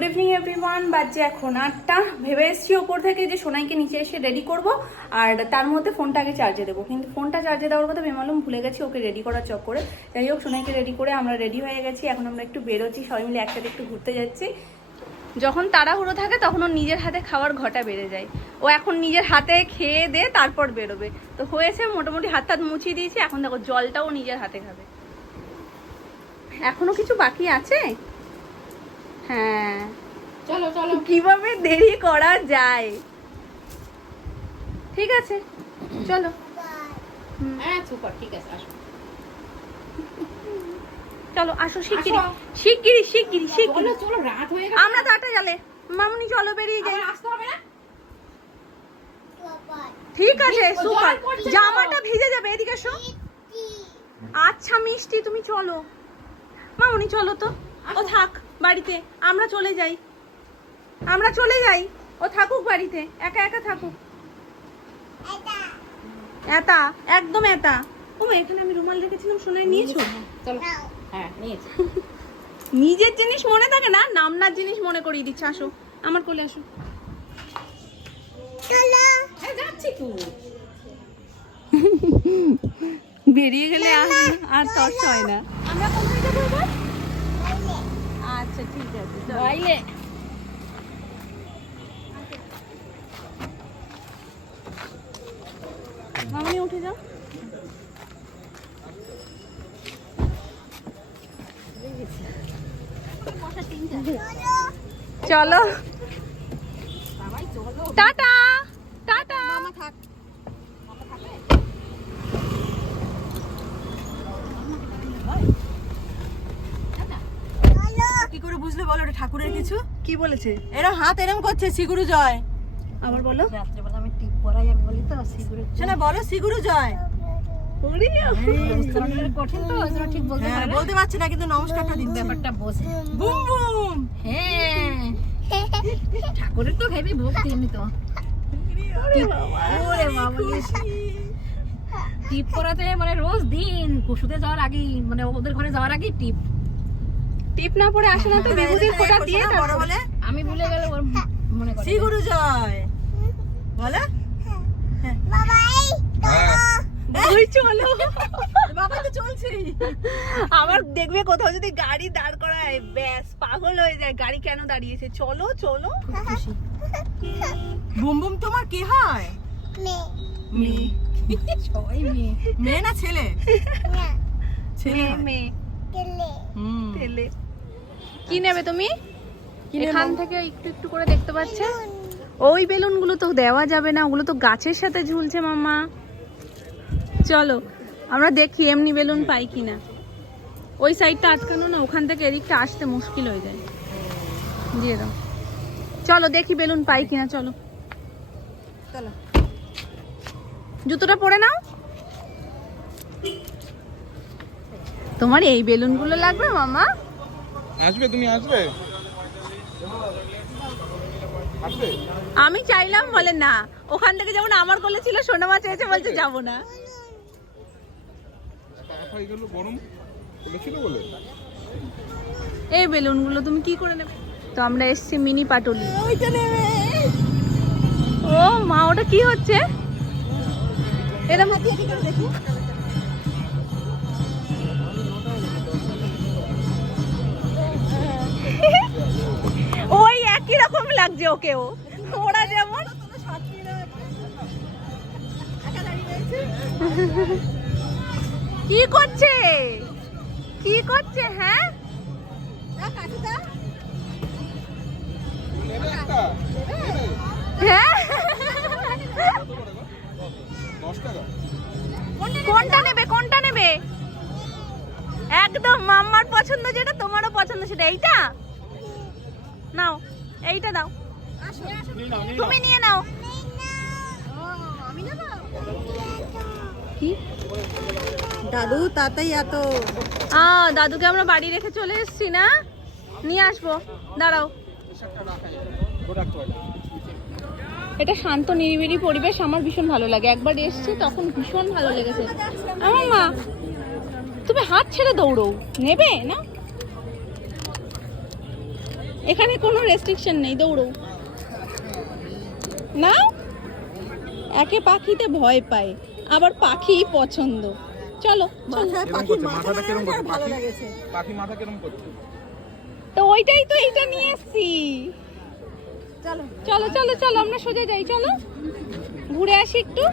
Good evening everyone. বাজে এখন 8টা। ভেবে এসেছি ওপর থেকে যে সোনাইকে নিচে এসে রেডি করব, আর তার মধ্যে ফোনটা আগে চার্জে দেবো, কিন্তু ফোনটা চার্জে দেওয়ার কথা বেমালুম ভুলে গেছি ওকে রেডি করার চক্করে। যাই হোক, সোনাইকে রেডি করে আমরা রেডি হয়ে গেছি। এখন আমরা একটু বেরোচ্ছি, সবাই মিলে একসাথে একটু ঘুরতে যাচ্ছি। যখন তাড়াহুড়ো থাকে তখন ওর নিজের হাতে খাওয়ার ঘটা বেড়ে যায়। ও এখন নিজের হাতে খেয়ে দে তারপর বেরোবে। তো হয়েছে, মোটামুটি হাত হাত মুছিয়ে দিয়েছি। এখন দেখো জলটাও নিজের হাতে খাবে। এখনো কিছু বাকি আছে। হ্যাঁ, চলো চলো, কিভাবে দেরি করা যায়। ঠিক আছে চলো। হ্যাঁ সুপার, ঠিক আছে আসো। চলো আসো, শিগগিরি শিগগিরি শিগগিরি শিগগিরি। চলো চলো, রাত হয়ে গেছে। আমরা তো 8টা গেলে মামুনি চলো বেরিয়ে যাই। আসতে হবে না? ঠিক আছে জল সুপার। পড়ছে তো। জামাটা ভিজে যাবে, এদিকে এসো। আচ্ছা মিষ্টি, তুমি চলো। মামুনি চলো তো। ও থাক বাড়িতে, আমরা চলে যাই। আমরা চলে যাই, ও থাকুক বাড়িতে, একা একা থাকুক। এতা, একদম এতা। ও মা, এখানে আমি রুমাল রেখেছিলাম, সোনাই নিয়েছো? চলো, হ্যাঁ নিয়েছি। নিজের জিনিস মনে থাকে না, নামনার জিনিস মনে করিয়ে দিচ্ছে। আসো আমার কোলে আসো। হ্যাঁ যাচ্ছি তো। বেরিয়ে গেলে আর তর্স হয় না। আমরা কোথায় যাবো এবার? আচ্ছা ঠিক আছে, চলো। বাইলে মামনি উঠে যাও। চলো সবাই চলো। Tata tata. মামা থাক। কি করে বুঝলে বলো, এটা ঠাকুরের কিছু? কি বলেছে? এরা হাত এরম করছে, শ্রীগুরু জয়। আবার বলো। রাত্রেবেলা আমি টিপ পরাই, আমি বলি তো সিগুরে শোনা বলো, শ্রীগুরু জয়। কঠিন তো, ওই জন্য ঠিক বলতে হ্যাঁ পারে না। বলতে পারছি না, কিন্তু নমস্কারটা দিন ব্যাপারটা বোঝে। Boom boom. হ্যাঁ, ঠাকুরের তো হেভি ভক্তি এমনি তো। ওরে বাবা, টিপ পরাতে মানে রোজ দিন কুশুতে যাওয়ার আগেই, মানে ওদের ঘরে যাওয়ার আগেই টিপ। টিপ না পরে আসে না তো, বিভূতির ফোঁটা দিয়ে বড় তারপর। বলে আমি ভুলে গেলে ওর মনে করে। শ্রীগুরু জয় বলে। ওই চলো। বাবা তো চলছেই। আবার দেখবে কোথাও যদি গাড়ি দাঁড় করায়, ব্যাস পাগল হয়ে যায়। গাড়ি কেন দাঁড়িয়েছে, চলো চলো। খুশি। বুম বুম তোমার কি হয়? মেয়ে। সবাই মেয়ে। মেয়ে না ছেলে? ছেলে হয়। মেয়ে হুম। তেলে। কি নেবে তুমি? নেবো? এখান থেকে একটু একটু করে দেখতে পাচ্ছে। ওই বেলুনগুলো তো দেওয়া যাবে না, ওগুলো তো গাছের সাথে ঝুলছে মাম্মা। চলো আমরা দেখি এমনি বেলুন পাই কিনা। ওই সাইডটা আটকানো না, ওখান থেকে এদিকটা আসতে মুশকিল হয়ে যায়। দিয়ে দাও। চলো দেখি বেলুন পাই কিনা, চলো। চলো। জুতোটা পরে নাও। তোমার এই বেলুনগুলো লাগবে মামা? আসবে, তুমি আসবে? আসবে? আমি চাইলাম বলে না। ওখান থেকে যেমন আমার কোলে ছিল, সোনামা চেয়েছে বলছে যাবো না। এগুলো গরম ছিল বলে। এই বেলুনগুলো তুমি কি করে নেবে? তো আমরা এসছি মিনি পাটুলি। ওইটা নেবে। ও মা, ওটা কি হচ্ছে? এরম হাত দিয়ে কি করে দেখি? ওই একই রকম লাগছে ওকেও, ওরা যেমন। কি করছে কি করছে? হ্যাঁ নেবে একটা? নেবে? হ্যাঁ, 10 টাকা? কোনটা নেবে কোনটা নেবে? একদম মাম্মার পছন্দ যেটা, তোমারও পছন্দ সেটা। এইটা নাও, এইটা দাও, তুমি নিয়ে নাও। কি দাদু তাতাই এত দাদুকে আমরা বাড়ি রেখে চলে এসেছি না, নিয়ে আসবো, দাঁড়াও। এটা শান্ত নিরিবিলি পরিবেশ, আমার ভীষণ ভালো লাগে। একবার এসেছি তখন ভীষণ ভালো লেগেছে। আমার মা, তুমি হাত ছেড়ে দৌড়ো, নেবে না? এখানে কোনো রেস্ট্রিকশন নেই, দৌড়ো না। একে পাখিতে ভয় পায়, আবার পাখি পছন্দ। চলো মাথায় এরকম পাখির করছে, মাথা মাথাটা কিরম করছে? ভালো পাখি লেগেছে। পাখি মাথা কিরম করছে? তো ওইটাই তো, এইটা নিয়ে এসছি। চলো চলো চলো চলো, আমরা সোজা যাই, চলো ঘুরে আসি একটু।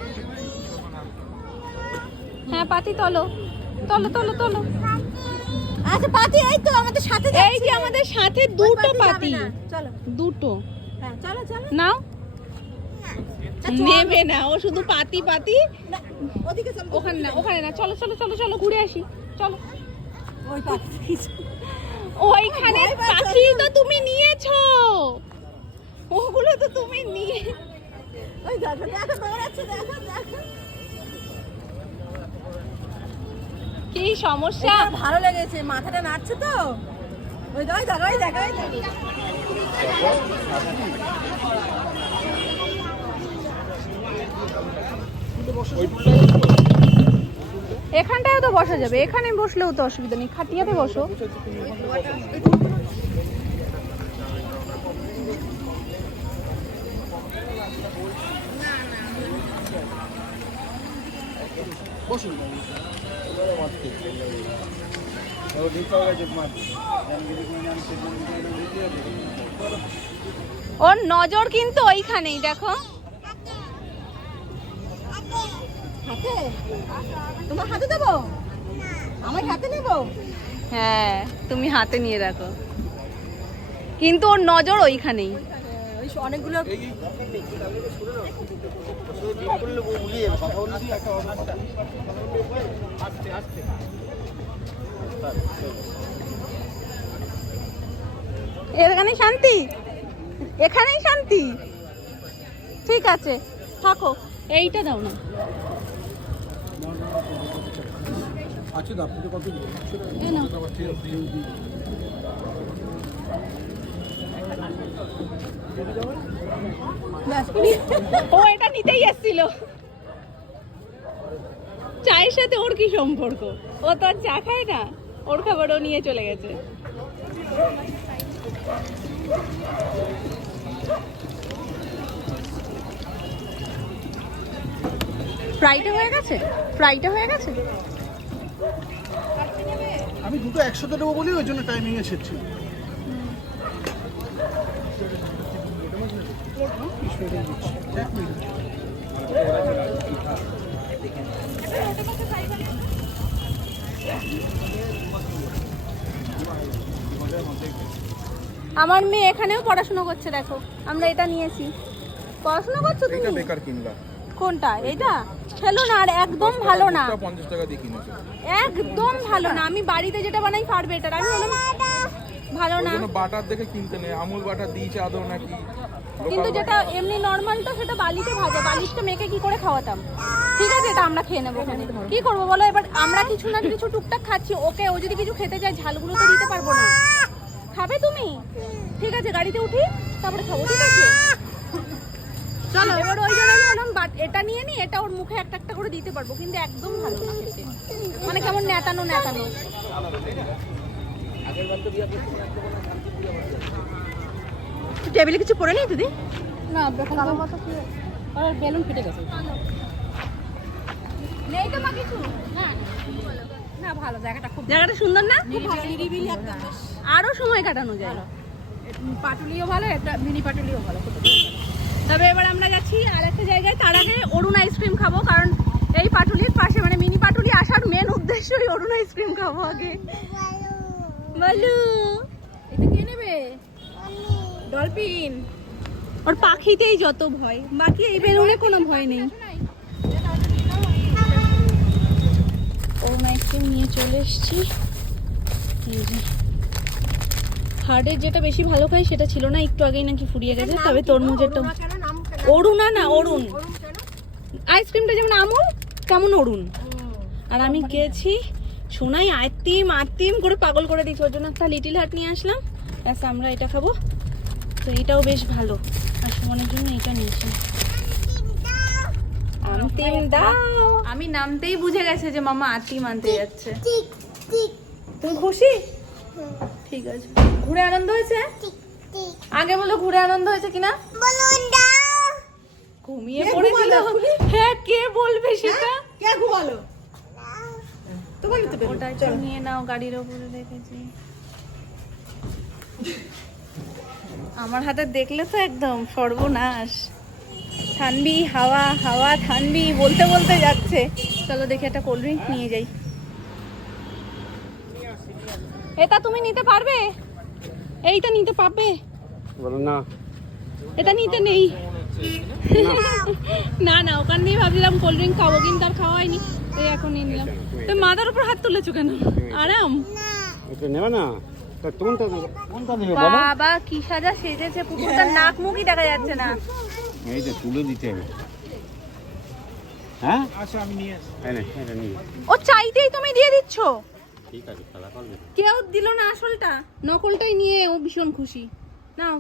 হ্যাঁ পাতি, তোলো তোলো তোলো তোলো। আচ্ছা পাতি এই তো আমাদের সাথে এই যে আমাদের সাথে দুটো পাতি, চলো দুটো হ্যাঁ চলো চলো নাও। নেবে না, ও শুধু পাতি পাতি। না, ওদিকে চলো ওখানে না, ওখানে না, চলো চলো চলো চলো ঘুরে আসি, চলো। ওই পাখি ওইখানে ভয় পাচ্ছ পাখি তো তুমি নিয়েছো, ওগুলো তো তুমি নিয়ে। ওই দেখো দেখো দৌড়াচ্ছে, দেখো দেখো। কি সমস্যা? এটা ভালো লেগেছে, মাথাটা নাড়ছে তো। ওই দেখো দেখো ওই দেখো ওই দেখো। এখানটায় তো বসা যাবে, এখানে বসলেও তো অসুবিধা নেই, খাটিয়াতে বসো। ওর নজর কিন্তু ওইখানেই, দেখো। হাতে তোমার হাতে দেবো, আমার হাতে নেবো। হ্যাঁ তুমি হাতে নিয়ে রাখো, কিন্তু ওর নজর ওইখানেই। ওই অনেকগুলো এখানে শান্তি, এখানেই শান্তি। ঠিক আছে থাকো, এইটা দাও না। আচ্ছা আপনি তো কত এই নাও। ও এটা নিতেই এসেছিল। চায়ের সাথে ওর কি সম্পর্ক? ও তো আর চা খায় না, ওর খাবার ও নিয়ে চলে গেছে। ফ্রাইটা হয়ে গেছে, ফ্রাইটা হয়ে গেছে। আমি দুটো একসাথে দেবো বলি ওই জন্য টাইমিং এসেছি। আমার মেয়ে এখানেও পড়াশোনা করছে, দেখো আমরা এটা নিয়েছি। পড়াশোনা করছো এটা তুমি? বেকার কিনলা। কোনটা? এটা খেলো না, আর একদম ভালো না, 50 টাকা দিয়ে কিনেছো। একদম ভালো না। আমি বাড়িতে যেটা বানাই ফার বেটার, আমি বললাম ভালো না। ওই জন্য বাটার দেখে কিনতে নেই, আমুল বাটার দিয়েছে আদৌ নাকি? কিন্তু যেটা এমনি নর্মালটা সেটা বালিতে ভাজা, বালিশটা মেখে কি করে খাওয়াতাম। ঠিক আছে এটা আমরা খেয়ে নেবো ওখানে, কি করবো বলো। এবার আমরা কিছু না কিছু টুকটাক খাচ্ছি, ওকে ও যদি কিছু খেতে চায় ঝালগুলো তো দিতে পারবো না। খাবে তুমি? ঠিক আছে গাড়িতে উঠি তারপরে খাবো, ঠিক আছে চলো। এবার ওই জন্য আমি বললাম এটা নিয়ে নি, এটা ওর মুখে একটা একটা করে দিতে পারবো, কিন্তু একদম ভালো না খেতে, মানে কেমন নেতানো নেতানো। টেবিলে কিছু পড়ে নেই দিদি? না আর বেলুন ফেটে গেছে। নেই তো মা কিছু? না না ভালো, জায়গাটা খুব, জায়গাটা সুন্দর না? নিরিবিলি একটা বেশ। আরো সময় কাটানো যায়। পাটুলিও ভালো, একটা মিনি পাটুলিও ভালো। তবে এবার আমরা যাচ্ছি আর একটা জায়গায়, তার আগে অরুণ আইসক্রিম খাবো, কারণ এই পাটুলির পাশে মানে মিনি পাটুলি আসার মেন উদ্দেশ্যই অরুণ আইসক্রিম খাবো আগে। বলু এটা কে নেবে? ডলফিন। ওর পাখিতেই যত ভয়, বাকি এই বেলুনে কোনো ভয় নেই। অরুণ আইসক্রিম নিয়ে চলে এসেছি। এই যে হার্ডের যেটা বেশি ভালো খাই সেটা ছিল না, একটু আগেই নাকি ফুরিয়ে গেছে। তবে তরমুজেরটা কেন নাম অরুণা না অরুণ। অরুণ কেন? আইসক্রিমটা যেমন আমুল তেমন অরুণ। আর আমি গেছি সোনাই আইতিম আতিম করে পাগল করে দিয়েছি, ওর জন্য একটা লিটিল হার্ট নিয়ে আসলাম। ব্যাস আমরা এটা খাবো, তো এটাও বেশ ভালো। আর সুমনের জন্য এটা নিয়েছি। আন্তিম দাও। আমি নামতেই বুঝে গেছে যে মামা আতিম আনতে যাচ্ছে। তুমি খুশি? ঠিক আছে, ঘুরে আনন্দ হয়েছে? আগে বলো ঘুরে আনন্দ হয়েছে কিনা? ঘুমিয়ে পড়েছিল। হ্যাঁ, কে বলবে সেটা? কে ঘুমালো? তোমার তো ওটা একটু নিয়ে নাও, গাড়ির ওপরে রেখেছি। আমার হাতে দেখলে তো একদম সর্বনাশ। ঠান্ডি হাওয়া হাওয়া ঠান্ডি বলতে বলতে যাচ্ছে। চলো দেখি একটা কোল্ড ড্রিঙ্ক নিয়ে যাই। এটা তুমি নিতে পারবে? এইটা নিতে পারবে? বলো না। এটা নিতে নেই। না না, ওখান দিয়ে ভাবছিলাম কোল্ড ড্রিঙ্ক খাবো, কিন্তু আর খাওয়া হয়নি, এই এখন নিয়ে নিলাম। তো মাথার উপর হাত তুলেছো কেন? আরাম। এটা নেবে না? তা কোনটা নেবে বলো? বাবা কি সাজা সেজেছে, পুতুলটার নাক মুখই দেখা যাচ্ছে না। এই যে তুলে দিতে হবে। হ্যাঁ আচ্ছা আমি নিয়ে আসি। এই নে, এটা নিয়ে। ও চাইতেই তুমি দিয়ে দিচ্ছ? ঠিক আছে, খেলা করবে। কেউ দিল না আসলটা, নকলটাই নিয়ে ও ভীষণ খুশি। নাও।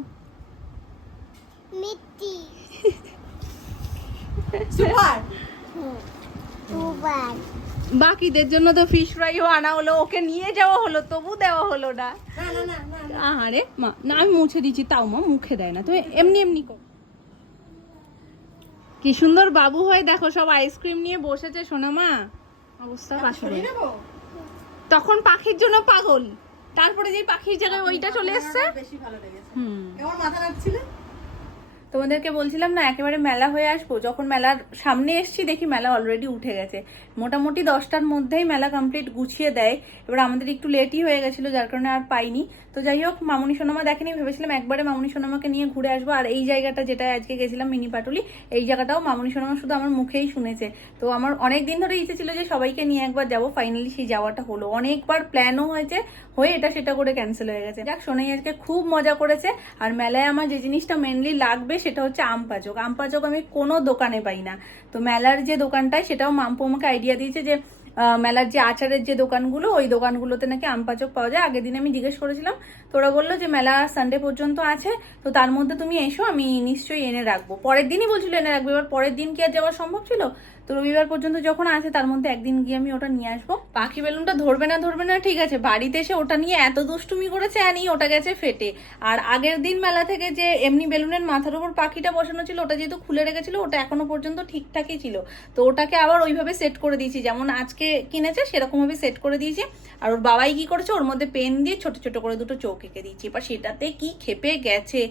সুপার। বাকিদের জন্য তো ফিশ ফ্রাইও আনা হলো, ওকে নিয়ে যাওয়া হলো, তবু দেওয়া হলো না। আরে মা, না আমি মুছে দিচ্ছি, তাও মা মুখে দেয় না, তুমি এমনি এমনি কর। কি সুন্দর বাবু হয় দেখো, সব আইসক্রিম নিয়ে বসেছে সোনা মা। অবস্থা পাশে। তখন পাখির জন্য পাগল, তারপরে যে পাখির জায়গায় ওইটা চলে এসছে। বেশি ভালো লেগেছে। হুম, কেমন মাথা নাড়ছিল? তোমাদেরকে বলছিলাম না একেবারে মেলা হয়ে আসবো, যখন মেলার সামনে এসছি দেখি মেলা অলরেডি উঠে গেছে। মোটামুটি 10টার মধ্যেই মেলা কমপ্লিট গুছিয়ে দেয়। এবার আমাদের একটু লেটই হয়ে গেছিলো, যার কারণে আর পাইনি। তো যাই হোক, মামুনি সোনামা দেখেনি, ভেবেছিলাম একবারে মামুনি সোনামাকে নিয়ে ঘুরে আসবো। আর এই জায়গাটা যেটা আজকে গেছিলাম মিনি পাটুলি, এই জায়গাটাও মামুনি সোনামা শুধু আমার মুখেই শুনেছে। তো আমার অনেক দিন ধরে ইচ্ছে ছিল যে সবাইকে নিয়ে একবার যাবো, ফাইনালি সেই যাওয়াটা হলো। অনেকবার প্ল্যানও হয়েছে, হয়ে এটা সেটা করে ক্যান্সেল হয়ে গেছে। যাক, সোনাই আজকে খুব মজা করেছে। আর মেলায় আমার যে জিনিসটা মেনলি লাগবে সেটা হচ্ছে আম পাচক। আম পাচক আমি কোনো দোকানে পাই না। তো মেলার যে দোকানটায়, সেটাও মাম্পু আমাকে আইডিয়া দিয়েছে যে মেলার যে আচারের যে দোকানগুলো, ওই দোকানগুলোতে নাকি আম পাচক পাওয়া যায়। আগের দিন আমি জিজ্ঞেস করেছিলাম, তো ওরা বললো যে মেলা সানডে পর্যন্ত আছে, তো তার মধ্যে তুমি এসো, আমি নিশ্চয়ই এনে রাখবো। পরের দিনই বলছিল এনে রাখবো, এবার পরের দিন কি আর যাওয়া সম্ভব ছিল? তো রবিবার পর্যন্ত যখন আছে, তার মধ্যে একদিন গিয়ে আমি ওটা নিয়ে আসবো। পাখি বেলুনটা ধরবে না ঠিক আছে, বাড়িতে এসে ওটা নিয়ে এত দুষ্টুমি করেছে, আনি ওটা গেছে ফেটে। আর আগের দিন মেলা থেকে যে এমনি বেলুনের মাথার উপর পাখিটা বসানো ছিল, ওটা যেহেতু খুলে রেখেছিল, ওটা এখনো পর্যন্ত ঠিকঠাকই ছিল। তো ওটাকে আবার ওইভাবে সেট করে দিয়েছি, যেমন আজকে কিনেছে সেরকম ভাবে সেট করে দিয়েছি। আর ওর বাবাই কি করেছে, ওর মধ্যে পেন দিয়ে ছোট ছোট করে দুটো চোখ এঁকে দিয়েছি। এবার সেটাতে কি খেপে গেছে,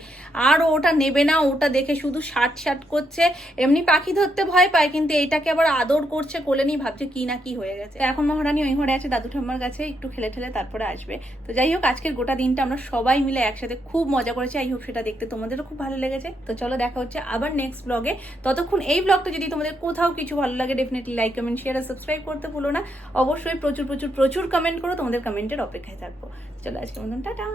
আর ওটা নেবে না, ওটা দেখে শুধু শাট করছে। এমনি পাখি ধরতে ভয় পায়, কিন্তু এইটাকে আবার আদর করছে, কোলে নিয়ে ভাবছে কি না কি হয়ে গেছে। এখন মহারানী ওই ঘরে আছে দাদু ঠাম্মার কাছে, একটু খেলে ঠেলে তারপরে আসবে। তো যাই হোক, আজকের গোটা দিনটা আমরা সবাই মিলে একসাথে খুব মজা করেছি। আই হোপ সেটা দেখতে তোমাদেরও খুব ভালো লেগেছে। তো চলো দেখা হচ্ছে আবার নেক্সট ব্লগে। ততক্ষণ এই ব্লগটা যদি তোমাদের কোথাও কিছু ভালো লাগে, ডেফিনেটলি লাইক, কমেন্ট, শেয়ার আর সাবস্ক্রাইব করতে ভুলো না। অবশ্যই প্রচুর প্রচুর প্রচুর কমেন্ট করো, তোমাদের কমেন্টের অপেক্ষায় থাকবো। চলো আজকের মতন টাটা।